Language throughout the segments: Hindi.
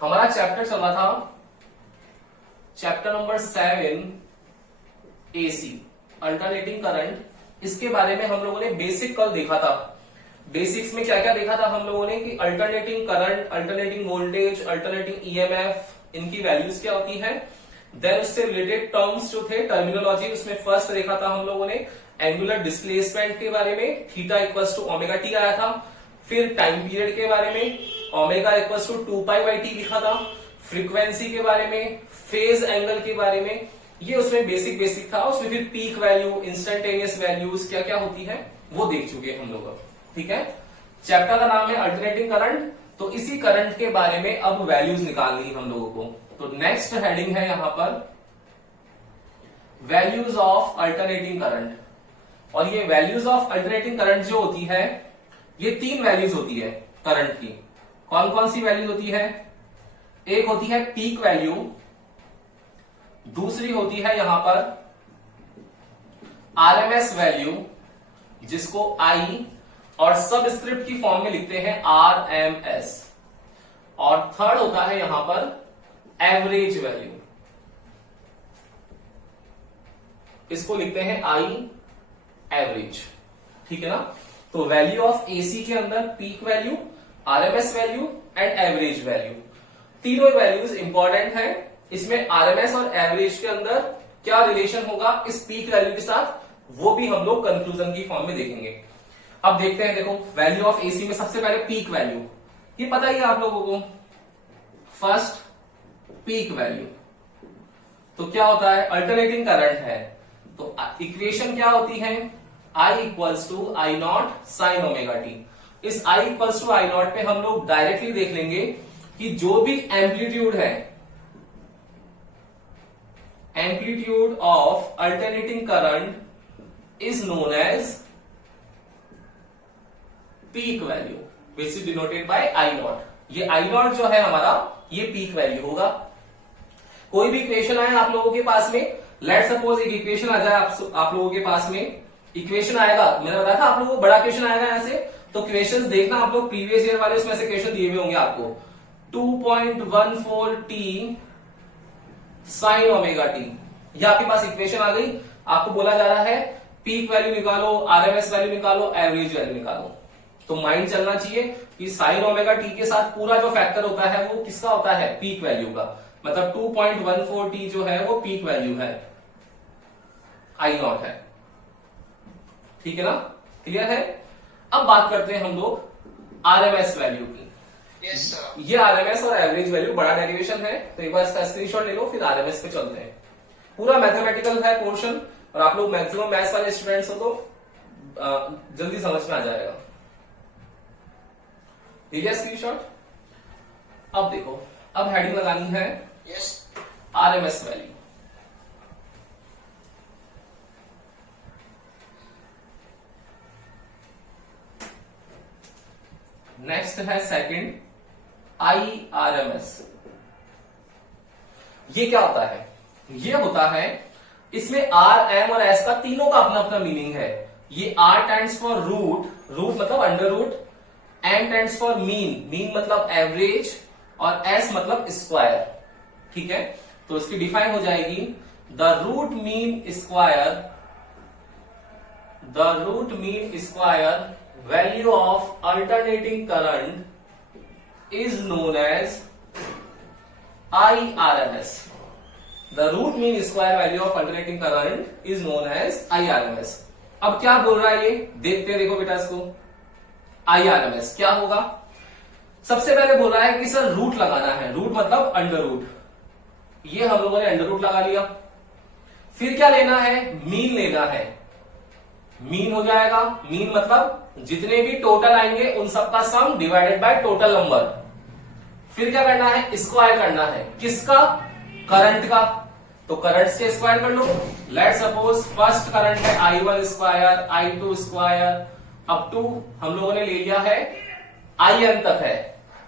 हमारा चैप्टर चला था chapter number 7 AC alternating current. इसके बारे में हम लोगों ने बेसिक कल देखा था। बेसिक्स में क्या क्या देखा था हम लोगों ने कि alternating current, alternating voltage, alternating EMF, इनकी वैल्यूज क्या होती है। देन उससे रिलेटेड टर्म्स जो थे, टर्मिनोलॉजी, उसमें फर्स्ट देखा था हम लोगों ने एंगुलर डिस्प्लेसमेंट के बारे में, theta equals to omega t आया था। फिर टाइम पीरियड के बारे में ओमेगा इक्वल्स टू 2π/t लिखा था। फ्रीक्वेंसी के बारे में, फेज एंगल के बारे में, ये उसमें बेसिक था। उसमें फिर पीक वैल्यू, इंस्टेंटेनियस वैल्यूज क्या क्या होती है वो देख चुके हम लोग। ठीक है, चैप्टर का नाम है अल्टरनेटिंग करंट। तो इसी करंट के बारे में अब वैल्यूज निकालनी हम लोगों को। तो नेक्स्ट हेडिंग है यहां पर वैल्यूज ऑफ अल्टरनेटिंग करंट। और ये वैल्यूज ऑफ अल्टरनेटिंग करंट जो होती है, ये 3 वैल्यूज होती है करंट की। कौन कौन सी वैल्यूज होती है? एक होती है पीक वैल्यू, दूसरी होती है यहां पर आरएमएस वैल्यू, जिसको आई और सबस्क्रिप्ट की फॉर्म में लिखते हैं आरएमएस, और थर्ड होता है यहां पर एवरेज वैल्यू, इसको लिखते हैं आई एवरेज। ठीक है ना। तो वैल्यू ऑफ एसी के अंदर peak value, RMS value and average value, तीनों वैल्यूज इंपॉर्टेंट है। इसमें आरएमएस और एवरेज के अंदर क्या रिलेशन होगा इस पीक वैल्यू के साथ, वो भी हम लोग कंक्लूजन की फॉर्म में देखेंगे। अब देखते हैं, देखो वैल्यू ऑफ एसी में सबसे पहले पीक वैल्यू, ये पता ही है आप लोगों को। फर्स्ट पीक वैल्यू तो क्या होता है, अल्टरनेटिंग करंट है तो इक्वेशन क्या होती है, I equals to I not sine omega t. इस I equals to I nought पे हम लोग डायरेक्टली देख लेंगे कि जो भी एम्पलीट्यूड है, amplitude of alternating current is known as peak value, which is denoted by I nought. ये आई नॉट जो है हमारा, ये पीक वैल्यू होगा। कोई भी इक्वेशन आए आप लोगों के पास में, लेट सपोज एक इक्वेशन आ जाए आप लोगों के पास में, इक्वेशन आएगा, मैंने बताया था आप लोगों को बड़ा क्वेश्चन आएगा यहां से, तो क्वेश्चंस देखना आप लोग, प्रीवियस ईयर वाले उसमें से क्वेश्चन दिए हुए होंगे आपको। 2.14 t साइन ओमेगा टी, ये आपके पास इक्वेशन आ गई। आपको बोला जा रहा है पीक वैल्यू निकालो, आरएमएस वैल्यू निकालो, एवरेज वैल्यू निकालो। तो माइंड चलना चाहिए कि साइन ओमेगा टी के साथ पूरा जो फैक्टर होता है वो किसका होता है, पीक वैल्यू का। मतलब 2.14 t जो है वो पीक वैल्यू है, आई नॉट है। ठीक है ना, क्लियर है। अब बात करते हैं हम लोग आरएमएस वैल्यू की। Yes, sir. ये आरएमएस और एवरेज वैल्यू बड़ा डेरिवेशन है, तो एक बार इसका स्क्रीनशॉट ले लो, फिर आरएमएस पे चलते हैं। पूरा मैथमेटिकल है पोर्शन, और आप लोग मैक्सिमम मैथ्स वाले स्टूडेंट्स हो तो जल्दी समझ में आ जाएगा। ठीक है स्क्रीनशॉट। अब देखो, अब हेडिंग लगानी है Yes. RMS value. नेक्स्ट है सेकंड IRMS। ये क्या होता है, ये होता है, इसमें R, M और S का तीनों का अपना अपना मीनिंग है। ये R stands for root, root मतलब under root, M stands for mean, mean मतलब एवरेज, और S मतलब स्क्वायर। ठीक है, तो इसकी डिफाइन हो जाएगी the root mean square, the root mean square value of alternating current is known as IRMS। The root mean square value of alternating current is known as IRMS। अब क्या बोल रहा है ये, देखते हैं, देखो बेटा इसको। IRMS क्या होगा, सबसे पहले बोल रहा है कि सर रूट लगाना है, रूट मतलब अंडर रूट, ये हम लोगों ने अंडर रूट लगा लिया। फिर क्या लेना है, मीन लेना है, मीन हो जाएगा, मीन मतलब जितने भी टोटल आएंगे उन सबका सम डिवाइडेड बाय टोटल नंबर। फिर क्या करना है, स्क्वायर करना है, किसका, करंट का, तो करंट से स्क्वायर कर लो। लेट सपोज फर्स्ट करंट है I1 square, I2 square, up to हम लोगों ने ले लिया है IN तक है,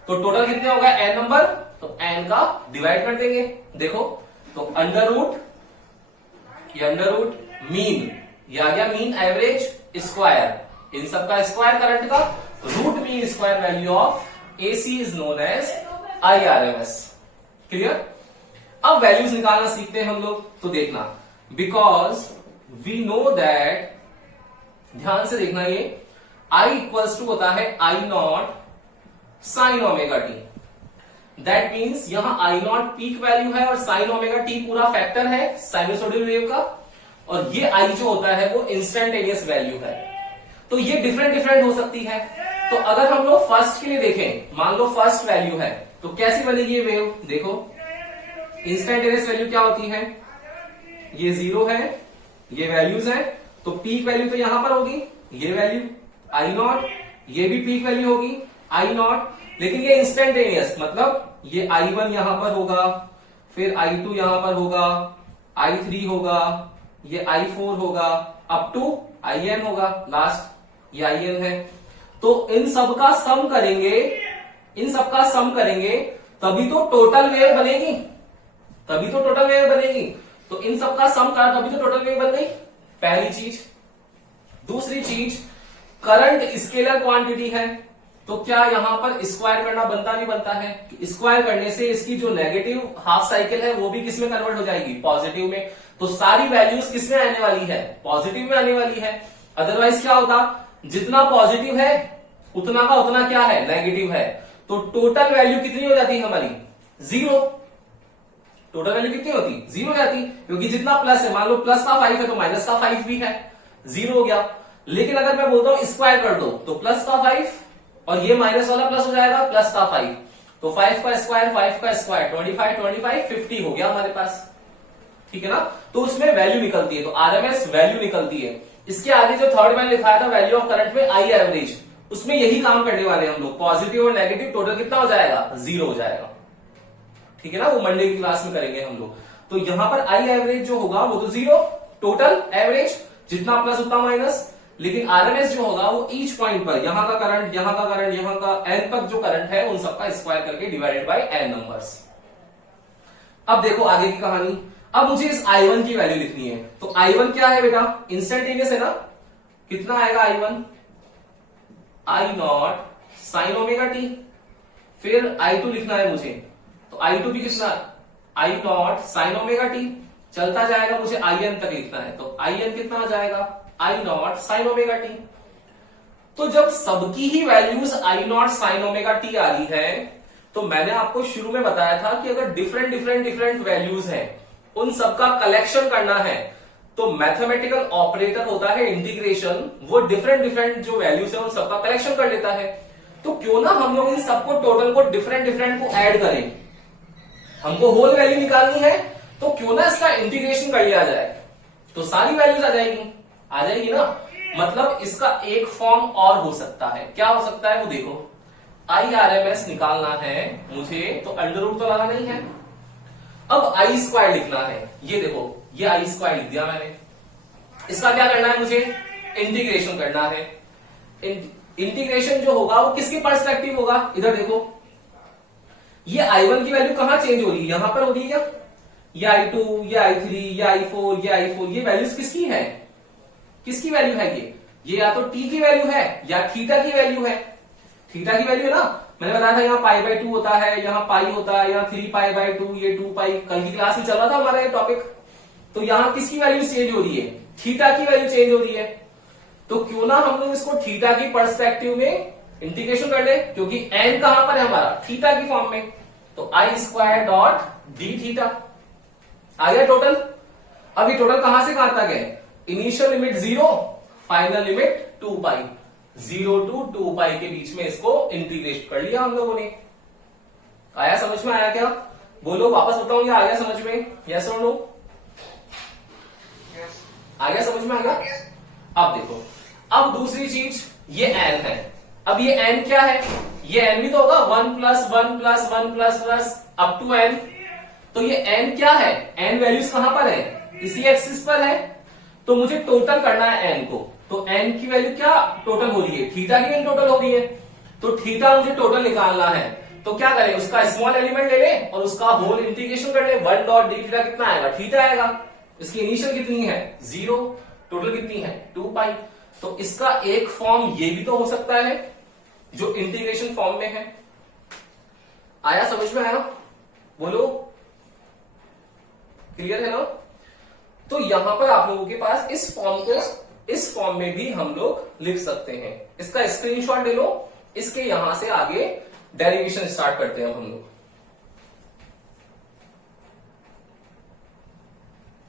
तो टोटल कितने होगा, n नंबर, तो n का डिवाइड कर देंगे। देखो, तो अंडर रूट, ये अंडर रूट, मीन, ये आ गया मीन, एवरेज, स्क्वायर, इन सबका स्क्वायर करंट का, root mean square value of AC is known as IRMS। Clear? अब वैल्यूज निकालना सीखते हैं हम लोग। तो देखना, बिकॉज वी नो दैट, ध्यान से देखना, ये I इक्वल्स टू होता है I not sine omega T. That means यहां I नॉट पीक वैल्यू है और साइन ओमेगा टी पूरा फैक्टर है साइनोसोडियल वेव का, और ये I जो होता है वो इंस्टेंटेनियस वैल्यू है। तो ये डिफरेंट डिफरेंट हो सकती है। तो अगर हम लोग फर्स्ट के लिए देखें, मान लो फर्स्ट वैल्यू है, तो कैसी बनेगी ये वेव? देखो, इंस्टेंटेनियस वैल्यू क्या होती है? ये 0 है, ये वैल्यूज है, तो पीक वैल्यू तो यहां पर होगी, ये वैल्यू I नॉट, ये भी पीक वैल्यू होगी I नॉट, लेकिन ये इंस्टेंटेनियस, मतलब ये I1 यहां पर होगा, फिर I2 यहां पर होगा, I3 होगा, ये I4 होगा, अप टू IN होगा, लास्ट ये IN है। तो इन सब का सम करेंगे, इन सब का सम करेंगे, तभी तो टोटल वेव बनेगी, तभी तो टोटल वेव बनेगी। तो इन सब का सम करा तभी तो टोटल वेव बन गई, पहली चीज। दूसरी चीज, करंट स्केलर क्वांटिटी है, तो क्या यहां पर स्क्वायर करना बनता नहीं बनता है? स्क्वायर करने से इसकी जो नेगेटिव हाफ साइकिल है वो भी किस में कन्वर्ट हो जाएगी? पॉजिटिव में। तो सारी वैल्यूज किस में आने वाली है? पॉजिटिव में आने वाली है। अदरवाइज क्या होता? जितना पॉजिटिव है उतना का उतना क्या है? नेगेटिव है। तो टोटल वैल्यू कितनी हो जाती है हमारी? 0। टोटल वैल्यू कितनी होती? 0 हो जाती, क्योंकि जितना प्लस है, मान लो प्लस का 5 है तो माइनस का 5 भी है, 0 हो गया। लेकिन अगर मैं बोलता हूं स्क्वायर कर दो, तो प्लस का 5 और ये माइनस वाला प्लस हो जाएगा, प्लस का 5, तो 5 का स्क्वायर 5 का स्क्वायर 25 25 50 हो गया हमारे पास। ठीक है ना? तो उसमें वैल्यू निकलती है, तो आरएमएस वैल्यू निकलती है। इसके आगे जो थर्ड मैंने लिखाया था वैल्यू ऑफ करंट में आई एवरेज, उसमें यही काम करने वाले हम लोग। पॉजिटिव और नेगेटिव टोटल कितना हो जाएगा? 0 हो जाएगा। ठीक है ना? वो मंडे की क्लास में करेंगे हम लोग। तो यहां पर आई एवरेज जो होगा वो तो 0, टोटल एवरेज जितना प्लस उतना माइनस, लेकिन आरएमएस जो होगा वो ईच पॉइंट पर यहां का करंट, यहां का करंट, यहां का एन तक जो करंट है उन सबका स्क्वायर करके डिवाइडेड बाय एन नंबर्स। अब देखो आगे की कहानी। अब मुझे इस I1 की वैल्यू लिखनी है, तो I1 क्या है बेटा? इंस्टेंटेनियस है ना? कितना आएगा I1? I not sine omega T. फिर I2 लिखना है मुझे, तो I2 भी कितना? I not sine omega T. चलता जाएगा, मुझे IN तक लिखना है, तो IN कितना आ जाएगा? I not sine omega t. तो जब सबकी ही values I not sine omega t आ रही है, तो मैंने आपको शुरू में बताया था कि अगर डिफरेंट वैल्यूज हैं, उन सबका कलेक्शन करना है, तो मैथमेटिकल ऑपरेटर होता है इंटीग्रेशन, वो डिफरेंट जो वैल्यूज है उन सबका कलेक्शन कर लेता है। तो क्यों ना हम लोग इन सबको टोटल को डिफरेंट को ऐड करें। हमको होल वैल्यू निकालनी है, तो क्यों ना इसका इंटीग्रेशन कर लिया जाए, तो सारी वैल्यूज आ जाएगी ना। मतलब इसका एक फॉर्म और हो सकता है। क्या हो सकता है वो देखो। IRMS निकालना है मुझे, तो अंडर रूट तो लगा नहीं है। अब I स्क्वायर लिखना है, ये देखो ये I स्क्वायर लिख दिया मैंने। इसका क्या करना है मुझे? इंटीग्रेशन करना है। इंटीग्रेशन जो होगा वो किसके पर्सपेक्टिव होगा? इधर देखो, ये I1 की वैल्यू कहां चेंज हो रही है? यहां पर हो रही है क्या? ये I2, ये I3, ये I4, ये I4, ये वैल्यूज किसकी है? किसकी वैल्यू है ये या तो T की वैल्यू है या थीटा की वैल्यू है। थीटा की वैल्यू है ना, मैंने बताया था यहाँ π/2 होता है, यहाँ पाई होता है, यहाँ 3π/2, ये 2π। कल की क्लास में चल रहा था हमारा ये टॉपिक। तो यहाँ किसकी वैल्यू चेंज हो रही है? थीटा की वैल्यू चेंज हो रही है। तो क्यों ना हम लोग इसको थीटा की पर्सपेक्टिव में इंटीग्रेशन कर ले, क्योंकि एन कहां पर है हमारा? थीटा की फॉर्म में। तो I square dot D theta आ गया टोटल। अब ये टोटल कहां से कहां तक है? Initial limit 0, final limit 2π, 0 to 2π के बीच में इसको इंटीग्रेट कर लिया हम लोगों ने। आया समझ में? आया क्या? बोलो, वापस बताओ, ये आ गया समझ में? यस और नो? आ गया समझ में? आ गया? अब देखो, अब दूसरी चीज, ये n है। अब ये n क्या है? ये n भी तो होगा 1 + 1 + 1 + अप टू n। तो ये n क्या है? n वैल्यूज कहां पर है? इसी एक्सिस पर है। तो मुझे टोटल करना है n को। तो n की वैल्यू क्या टोटल हो रही है? थीटा की वैल्यू टोटल हो रही है। तो थीटा मुझे टोटल निकालना है, तो क्या करें? उसका स्मॉल एलिमेंट ले लें और उसका होल इंटीग्रेशन कर ले। 1 डॉट डी थीटा कितना आएगा? थीटा आएगा। इसकी इनिशियल कितनी है? 0, टोटल कितनी है? 2π। तो इसका एक फॉर्म ये भी तो हो सकता है जो इंटीग्रेशन फॉर्म में है। आया, समझ में आया? बोलो, क्लियर है ना? तो यहां पर आप लोगों के पास इस फॉर्म को इस फॉर्म में भी हम लोग लिख सकते हैं। इसका स्क्रीनशॉट ले लो, इसके यहां से आगे डेरिवेशन स्टार्ट करते हैं हम लोग।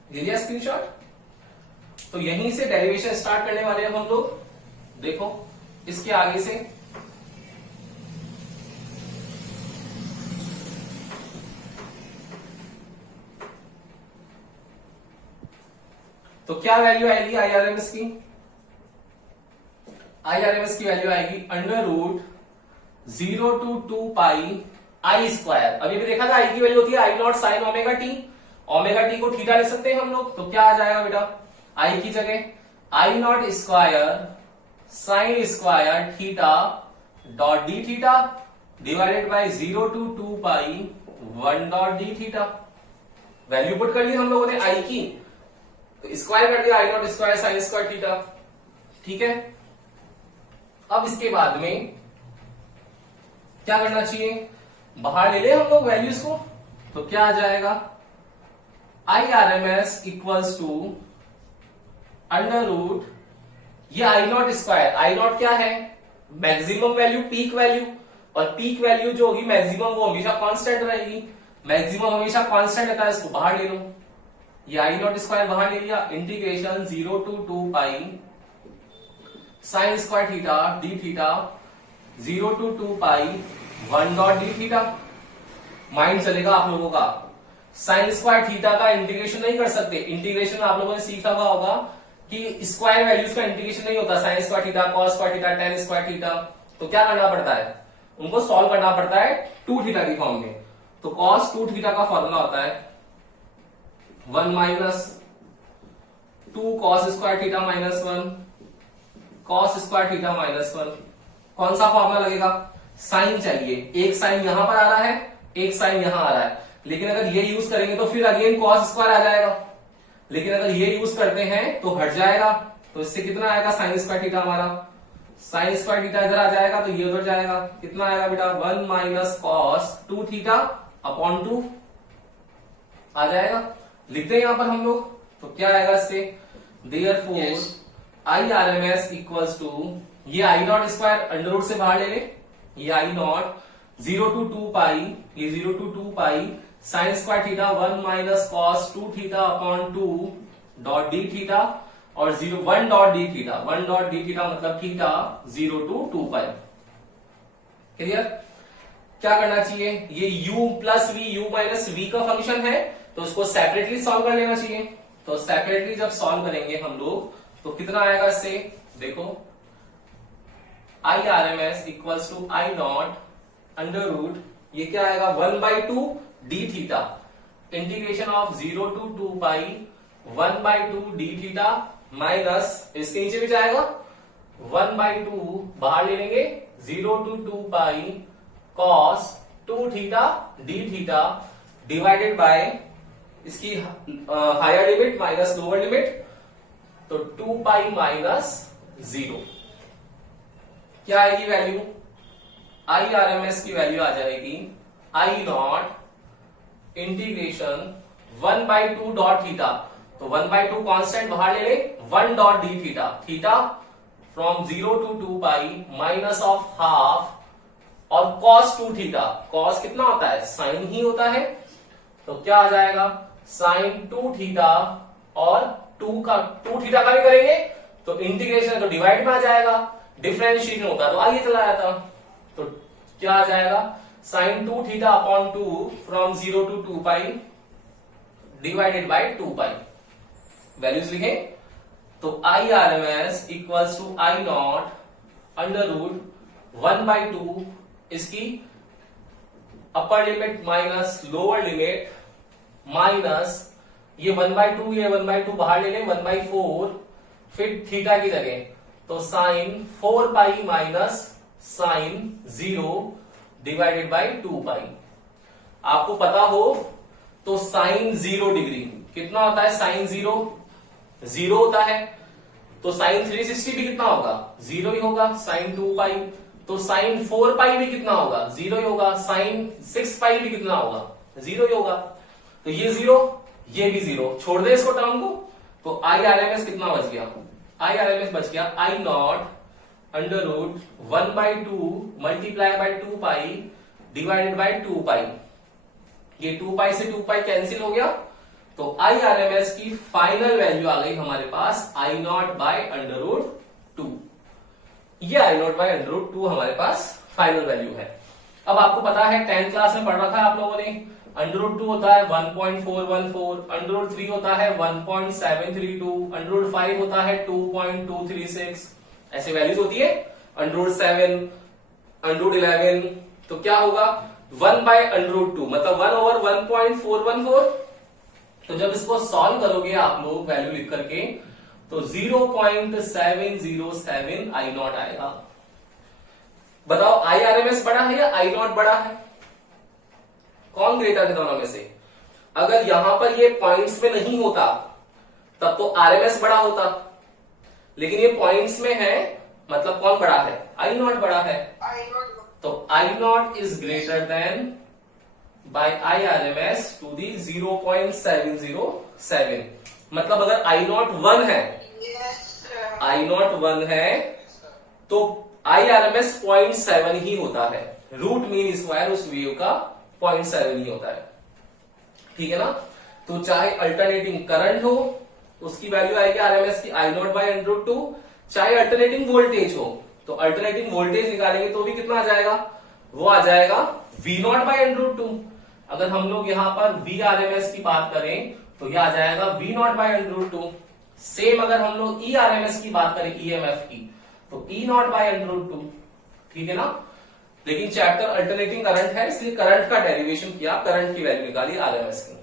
ले लिया स्क्रीनशॉट? तो यहीं से डेरिवेशन स्टार्ट करने वाले हैं हम लोग। देखो इसके आगे से तो क्या वैल्यू आएगी आईआरएमएस की? आईआरएमएस की वैल्यू आएगी under root 0 to 2 pi I square. अभी भी देखा था आई की वैल्यू होती है I not sine omega t. Omega t को थीटा ले सकते हैं हम लोग, तो क्या आ जाएगा बेटा? आई की जगह I not square sine square theta dot D theta divided by 0 to 2 pi 1 dot D theta. Value put कर ली हम लोगों ने आई की, तो स्क्वायर कर दिया I not square sine square theta. ठीक है, अब इसके बाद में क्या करना चाहिए? बाहर ले ले हम लोग वैल्यूज को, तो क्या आ जाएगा? I R M S equals to under root, ये I not square, I nought क्या है? मैक्सिमम वैल्यू, पीक वैल्यू, और पीक वैल्यू जो होगी मैक्सिमम वो हमेशा कांस्टेंट रहेगी। मैक्सिमम हमेशा कांस्टेंट रहता है, इसको बाहर ले लो। ये आई नॉट स्क्वायर बाहर ले लिया, integration 0 to 2 pi sine square theta d theta 0 to 2 pi 1 dot D theta. Mind चलेगा आप लोगों का, साइन स्क्वायर थीटा का इंटीग्रेशन नहीं कर सकते। इंटीग्रेशन आप लोगों ने सीखा हुआ होगा कि स्क्वायर वैल्यूज का इंटीग्रेशन नहीं होता। Sign square theta, cos square theta, ten square theta, तो क्या करना पड़ता है? उनको सॉल्व करना पड़ता है 2 थीटा की फॉर्म में। तो कॉस 2 थीटा का फॉर्मूला होता है 1 minus 2 cos square theta minus 1 cos square theta minus 1। कौन सा फॉर्मूला लगेगा? साइन चाहिए, एक साइन यहां पर आ रहा है, एक साइन यहां आ रहा है। लेकिन अगर ये यूज करेंगे तो फिर अगेन कॉस स्क्वायर आ जाएगा। लेकिन अगर ये यूज करते हैं तो हट जाएगा, तो इससे कितना आएगा? साइन स्क्वायर थीटा हमारा, साइन स्क्वायर थीटा इधर आ जाएगा तो ये उधर जाएगा। कितना आएगा बेटा? 1 माइनस कॉस 2 थीटा अपॉन 2 आ जाएगा। लिखते हैं यहां पर हम लोग, तो क्या आएगा इससे? Therefore I R M S equals to, ये I not square under root से बाहर ले ले, ये आई नॉट 0 to 2 पाई, ये 0 to 2 pi sine square theta 1 minus cos 2 theta upon 2 dot D theta और 1 dot D theta. 1 dot D theta मतलब थीटा 0 to 2 पाई। क्लियर? क्या करना चाहिए? ये u plus V, u minus V का फंक्शन है, तो उसको सेपरेटली सॉल्व कर लेना चाहिए। तो सेपरेटली जब सॉल्व करेंगे हम लोग तो कितना आएगा इससे? देखो I R M S equals to I not under root, ये क्या आएगा? 1/2 D theta integration of 0 to 2 pi 1/2 D theta minus, इसके नीचे भी जाएगा 1/2 बाहर ले लेंगे 0 to 2 pi cos 2 theta d theta divided by इसकी higher limit minus lower limit, तो 2 पाई माइनस 0। क्या आएगी value? I R M S की वैल्यू आ जाएगी I not integration 1/2 dot theta, तो 1/2 कांस्टेंट बाहर ले ले, 1 dot D theta, theta from 0 to 2 pi minus of half और कॉस 2 थीटा। कॉस कितना होता है? साइन ही होता है, तो क्या आ जाएगा? साइन 2 थीटा और 2 थीटा का भी करेंगे तो इंटीग्रेशन तो डिवाइड में आ जाएगा, डिफरेंशिएशन होता तो आगे चला जाता। तो क्या आ जाएगा? Sine 2 theta upon 2 from 0 to 2 pi divided by 2 pi. Values लिखें तो I R M S equals to I not under root 1/2 इसकी upper limit minus lower limit minus ये 1/2, ये 1/2 बाहर ले लें 1/4, फिर थीटा की जगह तो sine 4 pi minus sine 0 divided by 2 pi. आपको पता हो तो साइन 0 डिग्री कितना होता है? साइन 0 होता है, तो साइन 360 भी कितना होगा? 0 ही होगा। साइन 2 पाई तो साइन 4 पाई भी कितना होगा, 0 ही होगा। साइन 6 पाई भी कितना होगा, 0 ही होगा। तो ये 0, ये भी 0, छोड़ दे इसको टर्म को, तो आई आर एम एस कितना बच गया, आई आर एम एस बच गया I not under root 1/2 multiply by 2 pi divided by 2 pi. ये 2 पाई से 2 पाई कैंसिल हो गया, तो आई आर एम एस की फाइनल वैल्यू आ गई हमारे पास आई नॉट बाय अंडर रूट 2। ये I not by under root 2 हमारे पास फाइनल वैल्यू है। अब आपको पता है 10th क्लास में पढ़ रखा है आप लोगों ने, अंडर रूट 2 होता है 1.414, अंडर रूट 3 होता है 1.732, अंडर रूट 5 होता है 2.236, ऐसे वैल्यूज होती है। अंडर रूट 7, अंडर रूट 11, तो क्या होगा 1 बाय अंडर रूट 2 मतलब 1 ओवर 1.414। तो जब इसको सॉल्व करोगे आप लोग वैल्यू लिख करके, तो 0.707 आई नॉट आएगा। बताओ आई आर एम एस बड़ा है या आई नॉट बड़ा है, कौन ग्रेटर है दोनों में से? अगर यहां पर ये पॉइंट्स में नहीं होता तब तो आरएमएस बड़ा होता, लेकिन ये पॉइंट्स में है मतलब कौन बड़ा है, आई नॉट बड़ा है। तो I not is greater than by I R M S to the 0.707। मतलब अगर आई नॉट 1 है, आई नॉट 1 है तो आई आर एम एस 0.7 ही होता है। रूट मीन स्क्वायर उस वेव का 0.7 ही होता है, ठीक है ना। तो चाहे अल्टरनेटिंग करंट हो उसकी वैल्यू आएगी आरएमएस की आई नॉट बाय अंडर रूट 2, चाहे अल्टरनेटिंग वोल्टेज हो तो अल्टरनेटिंग वोल्टेज निकालेंगे तो भी कितना आ जाएगा, वो आ जाएगा V nought by under root 2। अगर हम लोग यहां पर वी आरएमएस की बात करें तो यह आ जाएगा V nought by under root 2। Same अगर हम लोग ई आरएमएस की बात करें ईएमएफ की, तो ई नॉट बाय अंडर रूट 2, ठीक है ना। लेकिन चैप्टर अल्टरनेटिंग करंट है इसलिए करंट का डेरिवेशन किया, करंट की वैल्यू निकाली आरएमएस की।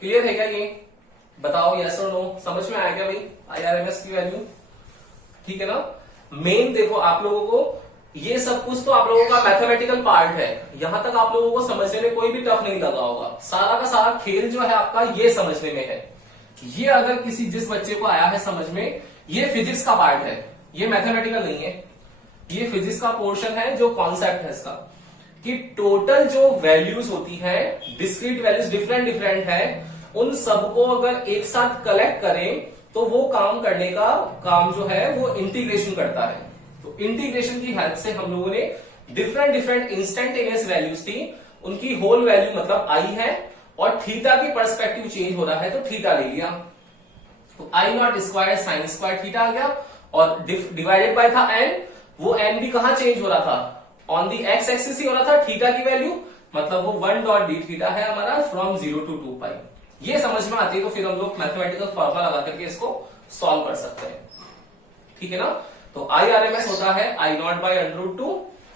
क्लियर है क्या ये, बताओ यस और नो, समझ में आया क्या भाई आईआरएमएस की वैल्यू, ठीक है ना। मेन देखो आप लोगों को ये सब कुछ तो आप लोगों का मैथमेटिकल पार्ट है, यहां तक आप लोगों को समझने में कोई भी टफ नहीं लगा होगा। सारा का सारा खेल जो है आपका ये समझने में है। ये अगर किसी जिस बच्चे को आया है समझ में, ये फिजिक्स का पार्ट है, ये मैथमेटिकल नहीं है, ये फिजिक्स का पोर्शन है। जो कॉन्सेप्ट है इसका कि टोटल जो वैल्यूज होती है, डिस्क्रीट वैल्यूज डिफरेंट डिफरेंट है, उन सबको अगर एक साथ कलेक्ट करें तो वो काम करने का काम जो है वो इंटीग्रेशन करता है। तो इंटीग्रेशन की हेल्प से हम लोगों ने डिफरेंट डिफरेंट इंस्टेंटेनियस वैल्यूज थी, उनकी होल वैल्यू मतलब आई है, और थीटा की पर्सपेक्टिव चेंज हो रहा है तो थीटा ले लिया। तो I not square sine square theta आ गया, और डिवाइडेड बाय था एन, वो एन भी कहां चेंज हो रहा था, ऑन दी एक्स एक्सिस ही हो रहा था, थीटा की वैल्यू मतलब वो 1 डॉट डी थीटा है हमारा फ्रॉम 0 to 2 पाई। ये समझ में आती है तो फिर हम लोग मैथमेटिकल फॉर्मूला लगा करके इसको सॉल्व कर सकते हैं, ठीक है ना। तो आई आर एम एस होता है I not by under root 2,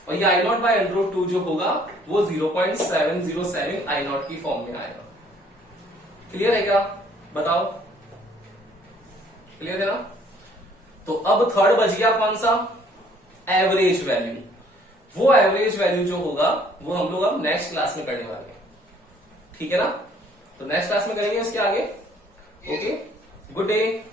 और ये I not by under root 2 जो होगा वो 0.707 आई नॉट की फॉर्म में आएगा। क्लियर है क्या, बताओ क्लियर है ना। तो अब थर्ड बच गया कौन सा, एवरेज वैल्यू। वो एवरेज वैल्यू जो होगा वो हम लोग अब नेक्स्ट क्लास में करने वाले हैं, ठीक है ना। तो नेक्स्ट क्लास में करेंगे उसके आगे। Okay, good day.